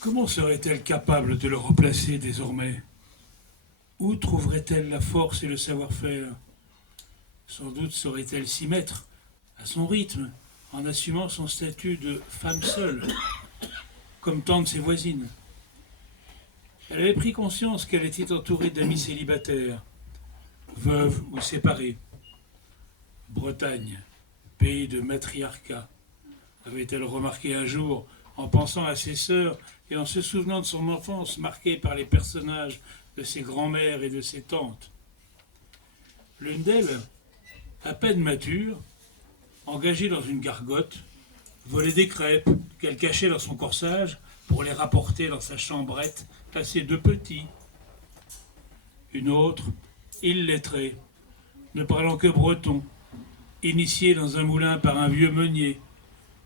Comment serait-elle capable de le replacer désormais? Où trouverait-elle la force et le savoir-faire? Sans doute saurait-elle s'y mettre, à son rythme, en assumant son statut de femme seule, comme tant de ses voisines. Elle avait pris conscience qu'elle était entourée d'amis célibataires, veuves ou séparées. Bretagne, pays de matriarcat, avait-elle remarqué un jour, en pensant à ses sœurs et en se souvenant de son enfance marquée par les personnages de ses grands-mères et de ses tantes. L'une d'elles, à peine mature, engagée dans une gargote, volait des crêpes qu'elle cachait dans son corsage pour les rapporter dans sa chambrette à ses deux petits. Une autre, illettrée, ne parlant que breton, initiée dans un moulin par un vieux meunier,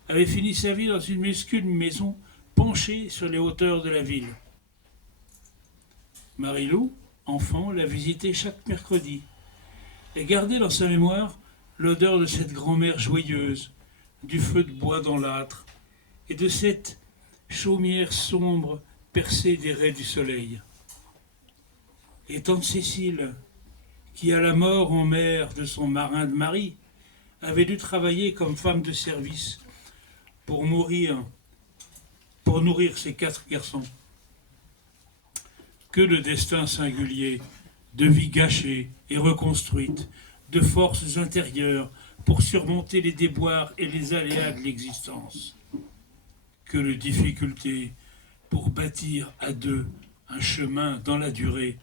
avait fini sa vie dans une minuscule maison penchée sur les hauteurs de la ville. Marilou, enfant, la visitait chaque mercredi et gardait dans sa mémoire l'odeur de cette grand-mère joyeuse, du feu de bois dans l'âtre et de cette chaumière sombre percée des raies du soleil. Et tante Cécile, qui à la mort en mer de son marin de mari, avait dû travailler comme femme de service pour nourrir ses 4 garçons. Que de destins singuliers, de vies gâchées et reconstruites, de forces intérieures pour surmonter les déboires et les aléas de l'existence. Que de difficultés pour bâtir à deux un chemin dans la durée.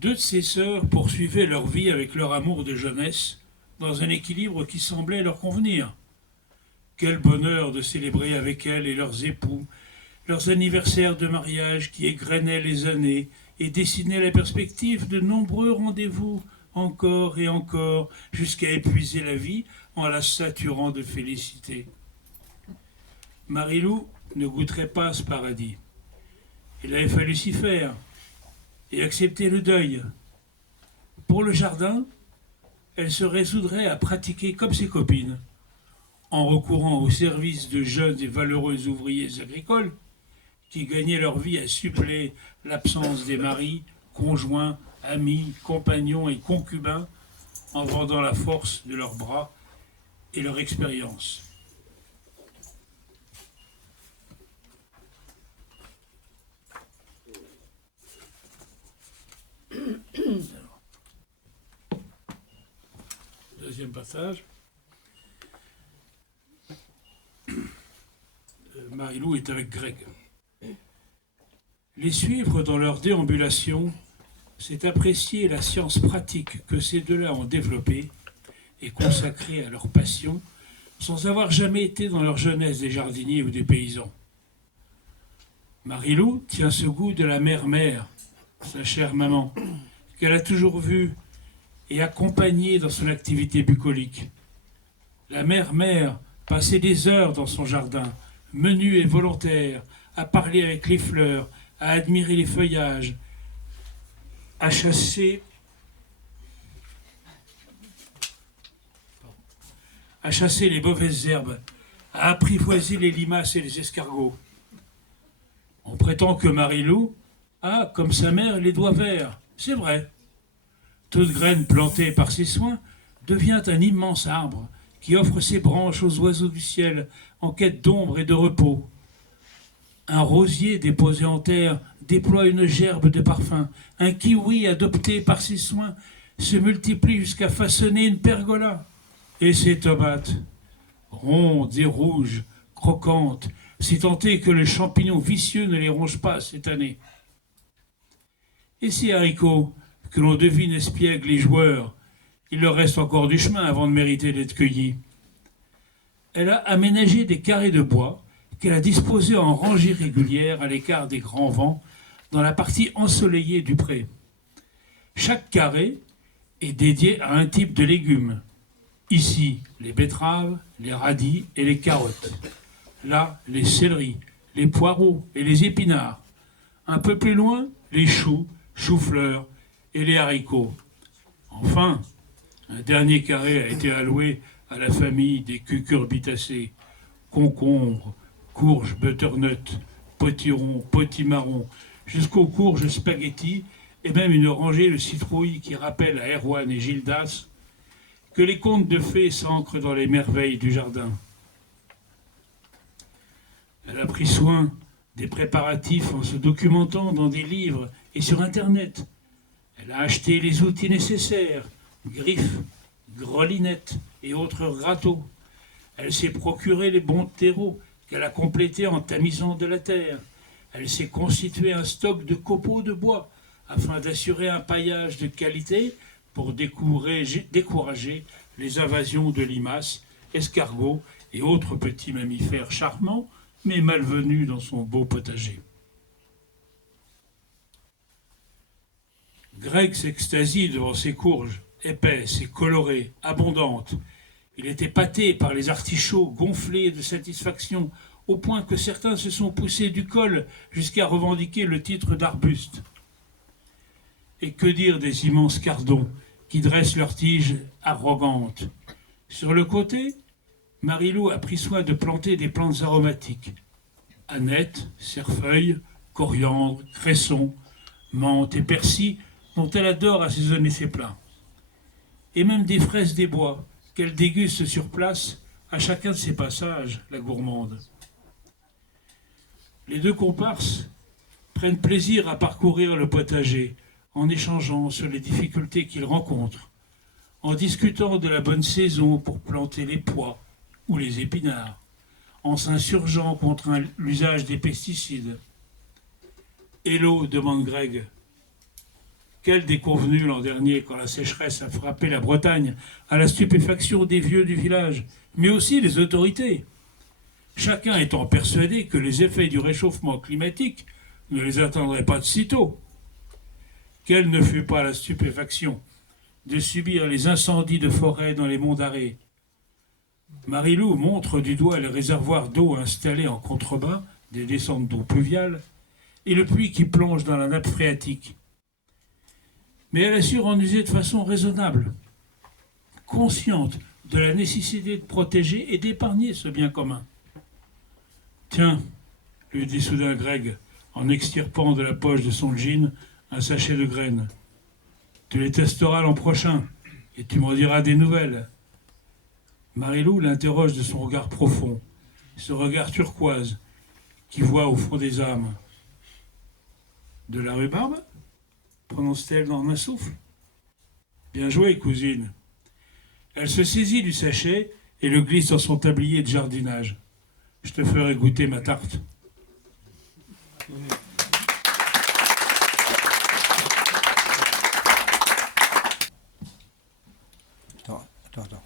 Deux de ses sœurs poursuivaient leur vie avec leur amour de jeunesse dans un équilibre qui semblait leur convenir. Quel bonheur de célébrer avec elles et leurs époux leurs anniversaires de mariage qui égrenaient les années et dessinaient la perspective de nombreux rendez-vous encore et encore jusqu'à épuiser la vie en la saturant de félicité. Marilou ne goûterait pas ce paradis. Il avait fallu s'y faire et accepter le deuil. Pour le jardin, elle se résoudrait à pratiquer comme ses copines, en recourant au service de jeunes et valeureux ouvriers agricoles qui gagnaient leur vie à suppléer l'absence des maris, conjoints, amis, compagnons et concubins en vendant la force de leurs bras et leur expérience. Deuxième passage. Marilou est avec Greg. Les suivre dans leur déambulation, c'est apprécier la science pratique que ces deux-là ont développée et consacrée à leur passion, sans avoir jamais été dans leur jeunesse des jardiniers ou des paysans. Marilou tient ce goût de la mère-mère, sa chère maman, qu'elle a toujours vue et accompagnée dans son activité bucolique. La mère-mère passait des heures dans son jardin, menue et volontaire, à parler avec les fleurs, à admirer les feuillages, à chasser les mauvaises herbes, à apprivoiser les limaces et les escargots. On prétend que Marilou a, comme sa mère, les doigts verts. C'est vrai. Toute graine plantée par ses soins devient un immense arbre qui offre ses branches aux oiseaux du ciel en quête d'ombre et de repos. Un rosier déposé en terre déploie une gerbe de parfum. Un kiwi adopté par ses soins se multiplie jusqu'à façonner une pergola. Et ses tomates, rondes et rouges, croquantes, si tant est que le champignon vicieux ne les ronge pas cette année. Et ces haricots, que l'on devine espiègles et joueurs, il leur reste encore du chemin avant de mériter d'être cueillis. Elle a aménagé des carrés de bois qu'elle a disposés en rangées régulières à l'écart des grands vents dans la partie ensoleillée du pré. Chaque carré est dédié à un type de légumes. Ici, les betteraves, les radis et les carottes. Là, les céleris, les poireaux et les épinards. Un peu plus loin, les choux, choux-fleurs et les haricots. Enfin, un dernier carré a été alloué à la famille des cucurbitacées, concombres, courges, butternut, potiron, potimarron, jusqu'aux courges spaghetti, et même une rangée de citrouilles qui rappellent à Erwan et Gildas que les contes de fées s'ancrent dans les merveilles du jardin. Elle a pris soin des préparatifs en se documentant dans des livres et sur Internet. Elle a acheté les outils nécessaires, griffes, grelinettes et autres râteaux. Elle s'est procuré les bons terreaux qu'elle a complétés en tamisant de la terre. Elle s'est constitué un stock de copeaux de bois afin d'assurer un paillage de qualité pour décourager les invasions de limaces, escargots et autres petits mammifères charmants mais malvenus dans son beau potager. Greg s'extasie devant ces courges, épaisses et colorées, abondantes. Il est épaté par les artichauts gonflés de satisfaction, au point que certains se sont poussés du col jusqu'à revendiquer le titre d'arbuste. Et que dire des immenses cardons qui dressent leurs tiges arrogantes. Sur le côté, Marilou a pris soin de planter des plantes aromatiques. Aneth, cerfeuil, coriandre, cresson, menthe et persil dont elle adore assaisonner ses plats. Et même des fraises des bois qu'elle déguste sur place à chacun de ses passages, la gourmande. Les deux comparses prennent plaisir à parcourir le potager en échangeant sur les difficultés qu'ils rencontrent, en discutant de la bonne saison pour planter les pois ou les épinards, en s'insurgeant contre l'usage des pesticides. « Hello, demande Greg. Quelle déconvenue l'an dernier quand la sécheresse a frappé la Bretagne, à la stupéfaction des vieux du village, mais aussi des autorités. Chacun étant persuadé que les effets du réchauffement climatique ne les atteindrait pas de sitôt. Quelle ne fut pas la stupéfaction de subir les incendies de forêt dans les monts d'Arrée. Marilou montre du doigt les réservoirs d'eau installés en contrebas des descentes d'eau pluviales et le puits qui plonge dans la nappe phréatique. Mais elle assure en user de façon raisonnable, consciente de la nécessité de protéger et d'épargner ce bien commun. « Tiens, lui dit soudain Greg, en extirpant de la poche de son jean un sachet de graines. Tu les testeras l'an prochain et tu m'en diras des nouvelles. » Marilou l'interroge de son regard profond, ce regard turquoise qui voit au fond des âmes. « De la rhubarbe ?» prononce-t-elle dans un souffle. « Bien joué, cousine. » Elle se saisit du sachet et le glisse dans son tablier de jardinage. « Je te ferai goûter ma tarte. » Attends.